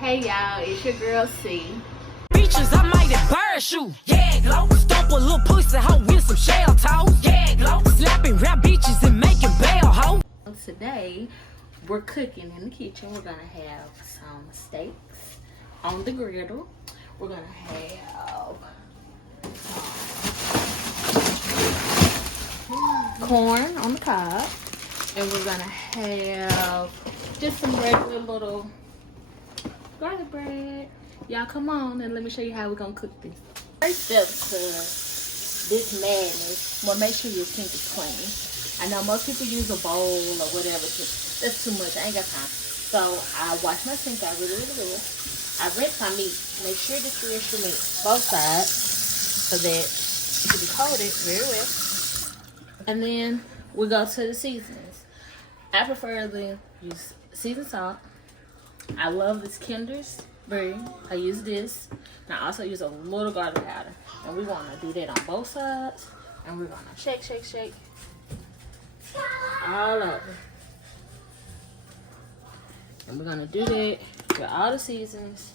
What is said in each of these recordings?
Hey y'all, it's your girl C. Beaches, I might embarrass you. Yeah, glow. Stomp a little pussy hoe with some shell toes. Yeah, glow. Slapping rap beaches and making bail hoe. Today, we're cooking in the kitchen. We're gonna have some steaks on the griddle. We're gonna have corn on the cob. And we're gonna have just some regular little garlic bread. Y'all come on and let me show you how we're gonna cook this. First step to this madness, well, make sure your sink is clean. I know most people use a bowl or whatever, that's too much, I ain't got time. So I wash my sink out really good. I rinse my meat. Make sure that you rinse your meat both sides so that it can be coated very well. And then we go to the seasonings. I preferably use seasoned salt. I love this Kinder's Berry. I use this. And I also use a little garlic powder. And we want to do that on both sides. And we're going to shake, shake, shake. All over. And we're going to do that with all the seasons.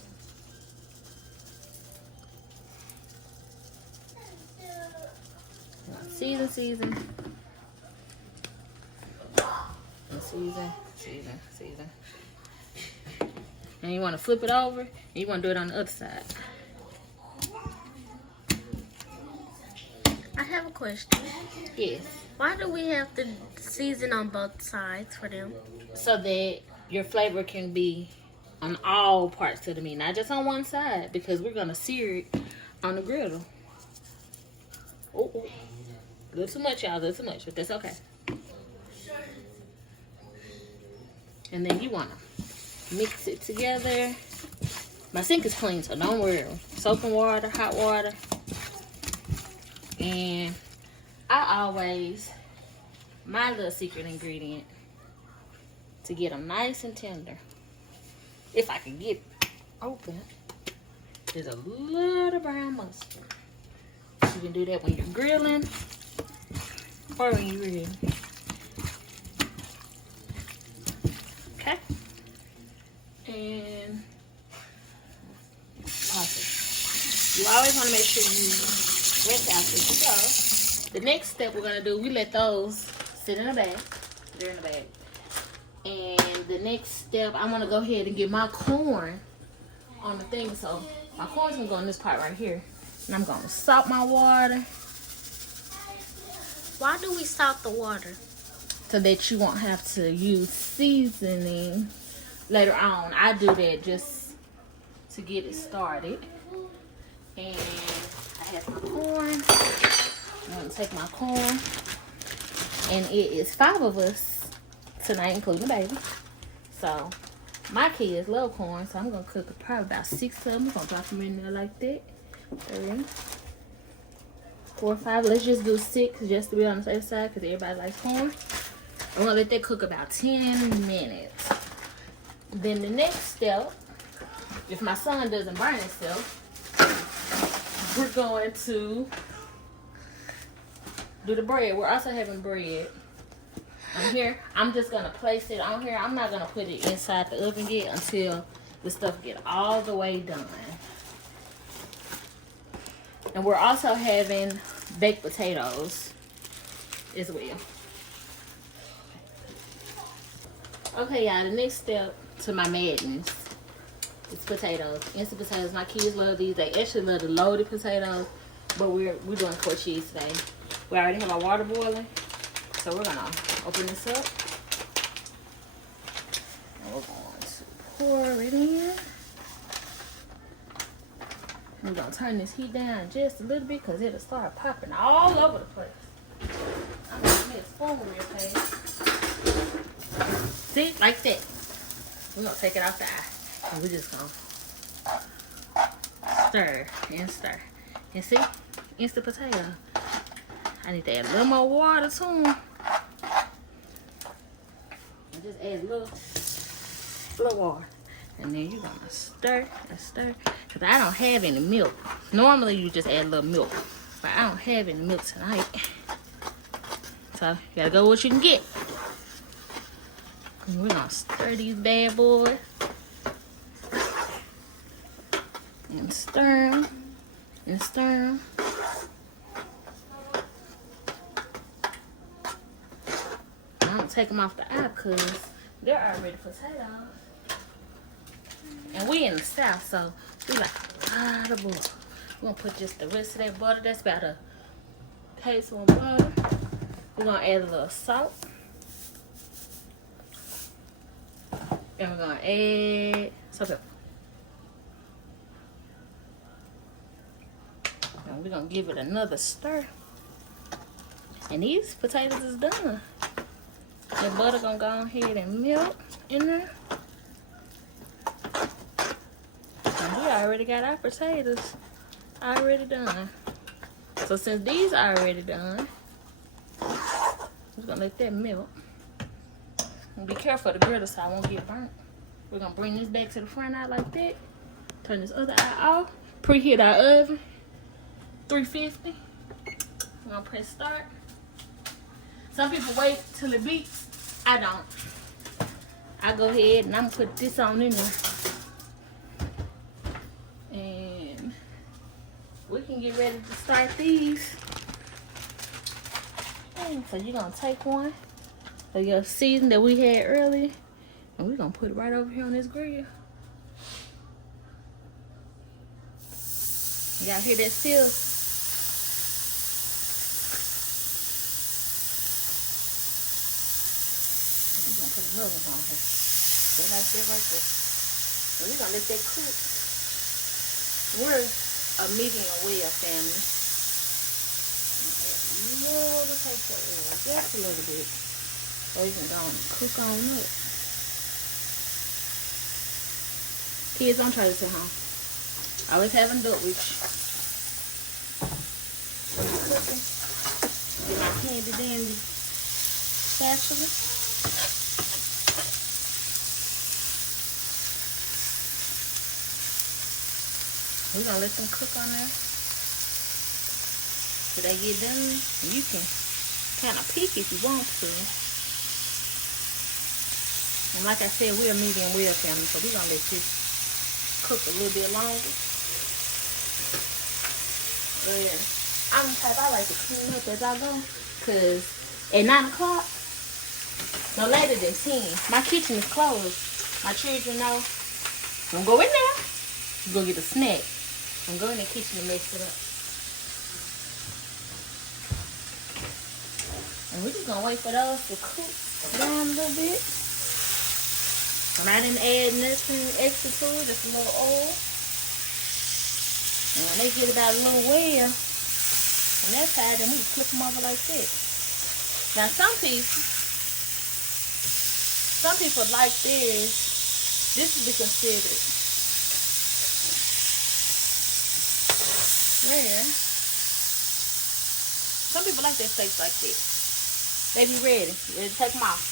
Season. Season. And you want to flip it over, and you want to do it on the other side. I have a question. Yes. Why do we have to season on both sides for them? So that your flavor can be on all parts of the meat, not just on one side, because we're going to sear it on the griddle. Oh. A little too much, y'all. A little too much, but that's okay. And then you want to mix it together. My sink is clean, so don't worry. Soap and water, hot water. And I always, my little secret ingredient to get them nice and tender, if I can get it open, is a little brown mustard. You can do that when you're grilling or when you're ready. Okay? And pause it. You always want to make sure you rinse after you go. The next step we're going to do, we let those sit in a bag. They're in a bag. And the next step, I'm going to go ahead and get my corn on the thing. So my corn's going to go in this part right here. And I'm going to salt my water. Why do we salt the water? So that you won't have to use seasoning later on. I do that just to get it started. And I have my corn. I'm going to take my corn. And it is 5 of us tonight, including the baby. So my kids love corn, so I'm going to cook probably about 6 of them. I'm going to drop them in there like that. 3, 4, 5. Let's just do 6 just to be on the safe side because everybody likes corn. I'm going to let that cook about 10 minutes. Then the next step, if my son doesn't burn himself, we're going to do the bread. We're also having bread. I'm just going to place it on here. I'm not going to put it inside the oven yet until the stuff get all the way done. And we're also having baked potatoes as well. Okay, y'all, the next step to my madness is potatoes. Instant potatoes. My kids love these. They actually love the loaded potatoes, but we're doing pork cheese today. We already have our water boiling, so we're gonna open this up. And we're going to pour it in. We're gonna turn this heat down just a little bit because it'll start popping all over the place. I'm gonna get a spoon real fast. See, like that. We're gonna take it out the eye. And we're just gonna stir and stir. And see, instant potato. I need to add a little more water to them. And just add a little water. And then you're gonna stir and stir. Cause I don't have any milk. Normally you just add a little milk. But I don't have any milk tonight. So you gotta go with what you can get. We're gonna stir these bad boys. and stir them and stir them. I don't take them off the eye because they're already potatoes. And we in the South, so we like a lot of butter. We're gonna put just the rest of that butter. That's about a tablespoon of butter. We're gonna add a little salt. And we're gonna add some pepper. And we're gonna give it another stir. And these potatoes is done. The butter gonna go ahead and melt in there. And we already got our potatoes already done. So since these are already done, I'm just gonna let that melt. And be careful of the griddle so I won't get burnt. We're gonna bring this back to the front eye like that. Turn this other eye off. Preheat our oven, 350. We're gonna press start. Some people wait till it beeps. I don't. I go ahead and I'm gonna put this on in there. And we can get ready to start these. So you're gonna take one of your season that we had earlier, and we're gonna put it right over here on this grill. Y'all hear that still? We're gonna put another one on here. Just like that right there. And we're gonna let that cook. We're a medium well family. Just a little bit. So you can go and cook on up. Kids, don't try this at home. Always have an adult with you. When you're cooking, get my handy dandy spatula. We're gonna let them cook on there till they get done. You can kind of peek if you want to. And like I said, we're a medium well family, so we're gonna let this cook a little bit longer. But I'm the type I like to clean up as I go, cause at 9 o'clock, no later than 10, my kitchen is closed. My children know, don't go in there. You go get a snack. Don't go in the kitchen and mess it up. And we're just gonna wait for those to cook down a little bit. And I didn't add nothing extra to it, just a little oil. And when they get about a little well, on that side, then we can flip them over like that. Now some people like theirs. This would be considered rare. Some people like their steaks like that. They be ready to take them off.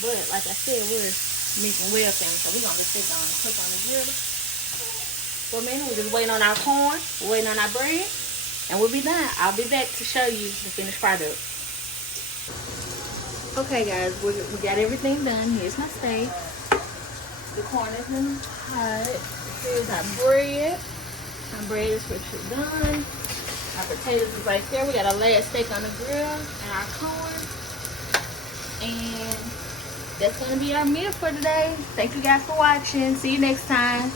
But like I said, we're medium well family, so we're gonna just sit down and cook on the grill. For a minute, we're just waiting on our corn, we're waiting on our bread, and we'll be done. I'll be back to show you the finished product. Okay guys, we got everything done. Here's my steak. The corn is in hot. Here's our bread. Our bread is pretty done. Our potatoes is right there. We got our last steak on the grill and our corn. And that's going to be our meal for today. Thank you guys for watching. See you next time.